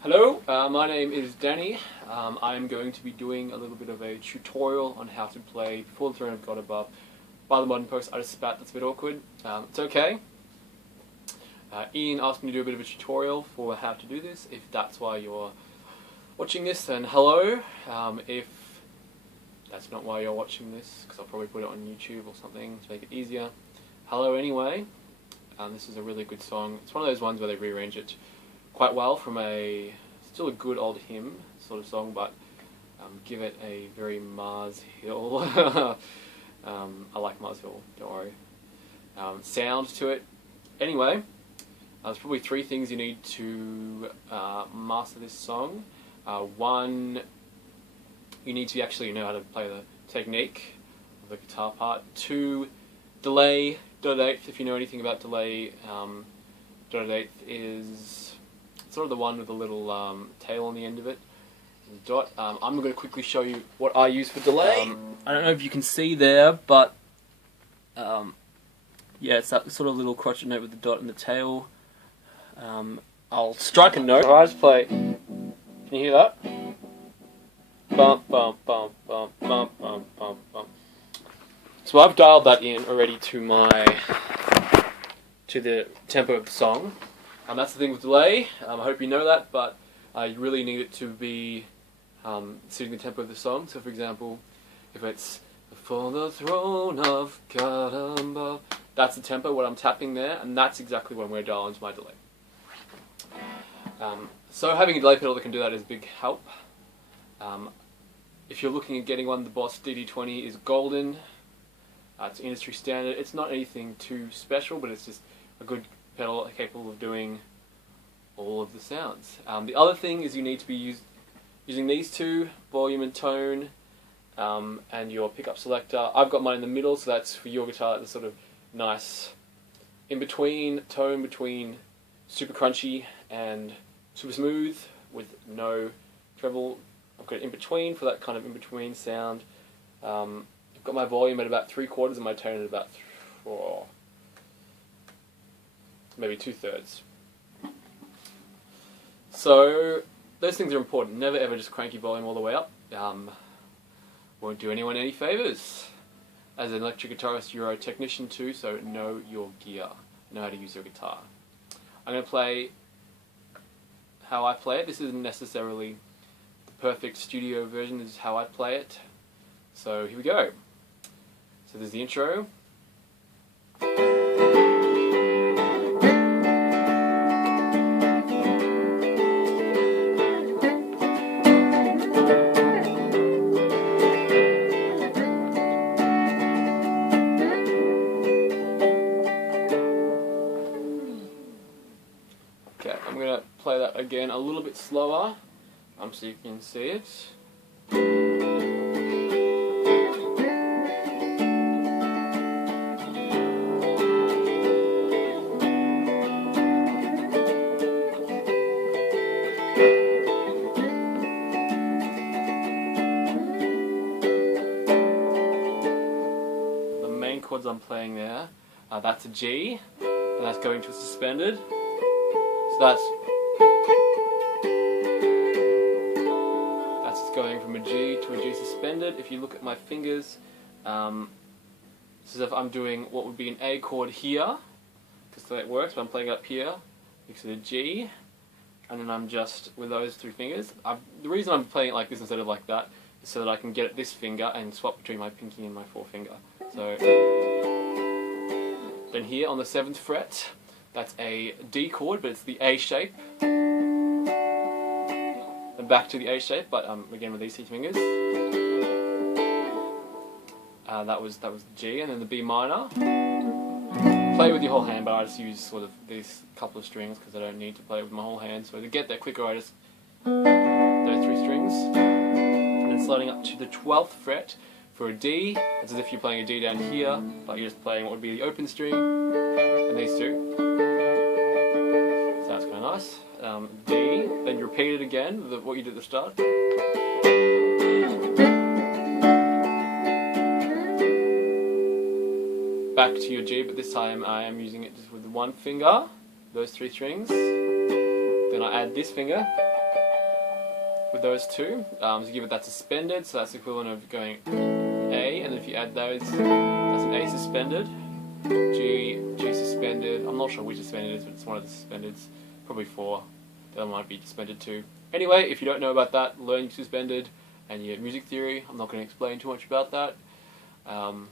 Hello, my name is Danny. I'm going to be doing a little bit of a tutorial on how to play Before the Throne of God Above by the Modern Post. I just spat, that's a bit awkward. It's okay. Ian asked me to do a bit of a tutorial for how to do this. If that's why you're watching this, then hello. If that's not why you're watching this, because I'll probably put it on YouTube or something to make it easier, hello anyway. This is a really good song. It's one of those ones where they rearrange it quite well from still a good old hymn sort of song, but give it a very Mars Hill. I like Mars Hill, don't worry. Sound to it. Anyway, there's probably three things you need to master this song. One, you need to actually know how to play the technique of the guitar part. Two, delay, dotted eighth. If you know anything about delay, dotted eighth is sort of the one with the little tail on the end of it. The dot. I'm going to quickly show you what I use for delay. I don't know if you can see there, but yeah, it's that sort of little crotchet note with the dot and the tail. I'll strike a note. I just play. Can you hear that? Bump, bump, bump, bump, bump, bump, bump, bump. So I've dialed that in already to the tempo of the song. That's the thing with delay. I hope you know that, but you really need it to be suiting the tempo of the song. So, for example, if it's "For the Throne of God Above," that's the tempo, what I'm tapping there, and that's exactly when we're dialing into my delay. So having a delay pedal that can do that is a big help. If you're looking at getting one, the Boss DD20 is golden. It's industry standard. It's not anything too special, but it's just a good pedal capable of doing all of the sounds. The other thing is you need to be using these two, volume and tone, and your pickup selector. I've got mine in the middle, so that's for your guitar, the sort of nice in-between tone between super crunchy and super smooth with no treble. I've got it in between for that kind of in-between sound. I've got my volume at about 3/4 and my tone at about maybe 2/3. So those things are important. Never ever just crank your volume all the way up. Won't do anyone any favours. As an electric guitarist, you're a technician too, so know your gear. Know how to use your guitar. I'm going to play how I play it. This isn't necessarily the perfect studio version. This is how I play it. So here we go. So there's the intro. Okay, I'm going to play that again a little bit slower, so you can see it. The main chords I'm playing there, that's a G, and that's going to a suspended. So that's just going from a G to a G suspended. If you look at my fingers, it's as if I'm doing what would be an A chord here, just the way it works, but I'm playing it up here, next to the G, and then I'm just, with those three fingers, the reason I'm playing it like this instead of like that, is so that I can get at this finger and swap between my pinky and my forefinger. So, then here on the 7th fret, that's a D chord, but it's the A shape. And back to the A shape, but again with these two fingers. That was G, and then the B minor. Play with your whole hand, but I just use sort of these couple of strings because I don't need to play with my whole hand. So to get there quicker, I just those three strings, and then sliding up to the 12th fret for a D. It's as if you're playing a D down here, but you're just playing what would be the open string, and these two. So that's kind of nice. D, then you repeat it again, what you did at the start. Back to your G, but this time I am using it just with one finger, those three strings. Then I add this finger, with those two. So give it that suspended, so that's the equivalent of going A, and then if you add those, that's an A suspended, G suspended. I'm not sure which suspended it is, but it's one of the suspendeds. Probably 4. The other might be suspended 2. Anyway, if you don't know about that, learn your suspended and your music theory. I'm not going to explain too much about that. And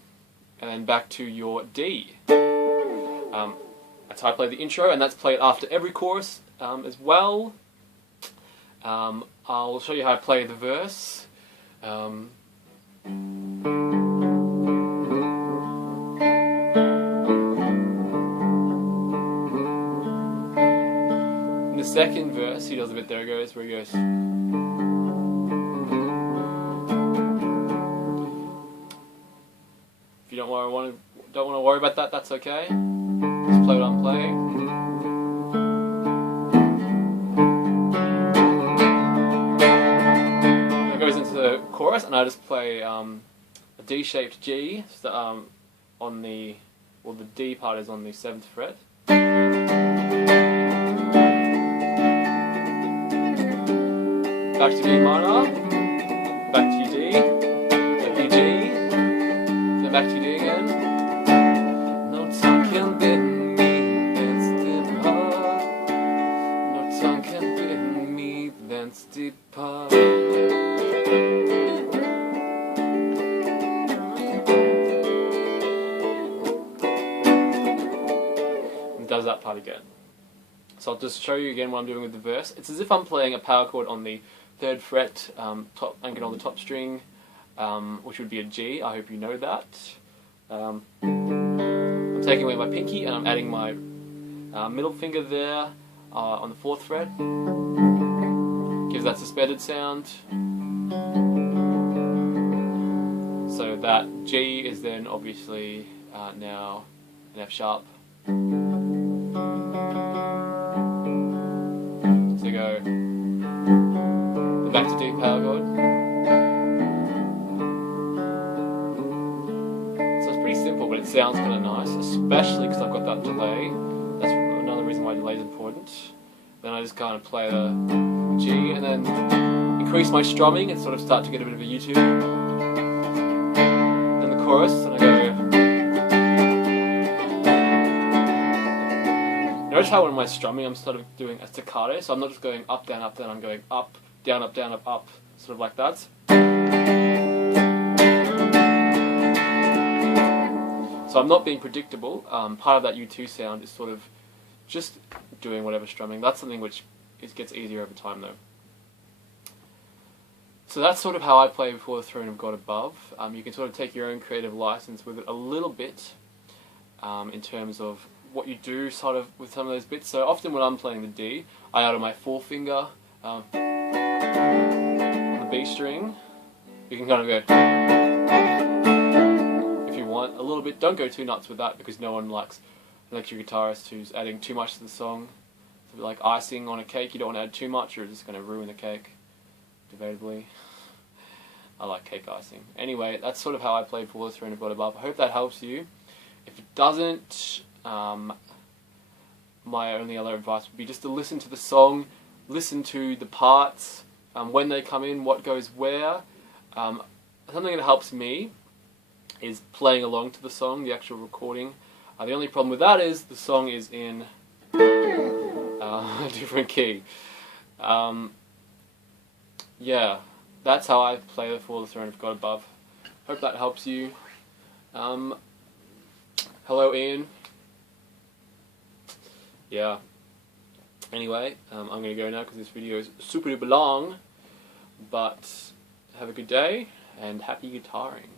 then back to your D. That's how I play the intro, and that's played after every chorus as well. I'll show you how I play the verse. In the second verse, he does a bit, there it goes, where he goes. If you don't want to worry about that, that's okay. Just play what I'm playing. It goes into the chorus, and I just play a D-shaped G. So, on the D part is on the 7th fret. Back to D minor. Back to D. Back to G. Then back to D again. No tongue can bend me, that's depart. No tongue can bend me, that's depart. And does that part again. So I'll just show you again what I'm doing with the verse. It's as if I'm playing a power chord on the 3rd fret, top anchored on the top string, which would be a G. I hope you know that. I'm taking away my pinky and I'm adding my middle finger there on the 4th fret. Gives that suspended sound. So that G is then obviously now an F sharp. So go back to D power chord. So it's pretty simple, but it sounds kind of nice, especially because I've got that delay. That's another reason why delay is important. Then I just kind of play the G and then increase my strumming and sort of start to get a bit of a U-tune. Then the chorus, and I go. Notice how when my strumming I'm sort of doing a staccato, so I'm not just going up, down, I'm going up, down, up, sort of like that. So I'm not being predictable. Part of that U2 sound is sort of just doing whatever strumming. That's something which gets easier over time though. So that's sort of how I play Before the Throne of God Above. You can sort of take your own creative license with it a little bit in terms of what you do sort of with some of those bits. So often when I'm playing the D, I add on my forefinger on the B string. You can kind of go if you want a little bit. Don't go too nuts with that because no one likes an electric guitarist who's adding too much to the song. It's a bit like icing on a cake. You don't want to add too much or it's just going to ruin the cake, debatably. I like cake icing. Anyway, that's sort of how I play Before the Throne of God Above. I hope that helps you. If it doesn't, my only other advice would be just to listen to the song, listen to the parts, when they come in, what goes where. Something that helps me is playing along to the song, the actual recording. The only problem with that is the song is in a different key. Yeah, that's how I play Before the Throne of God Above. Hope that helps you. Hello, Ian. Yeah. Anyway, I'm going to go now because this video is super duper long. But have a good day and happy guitaring.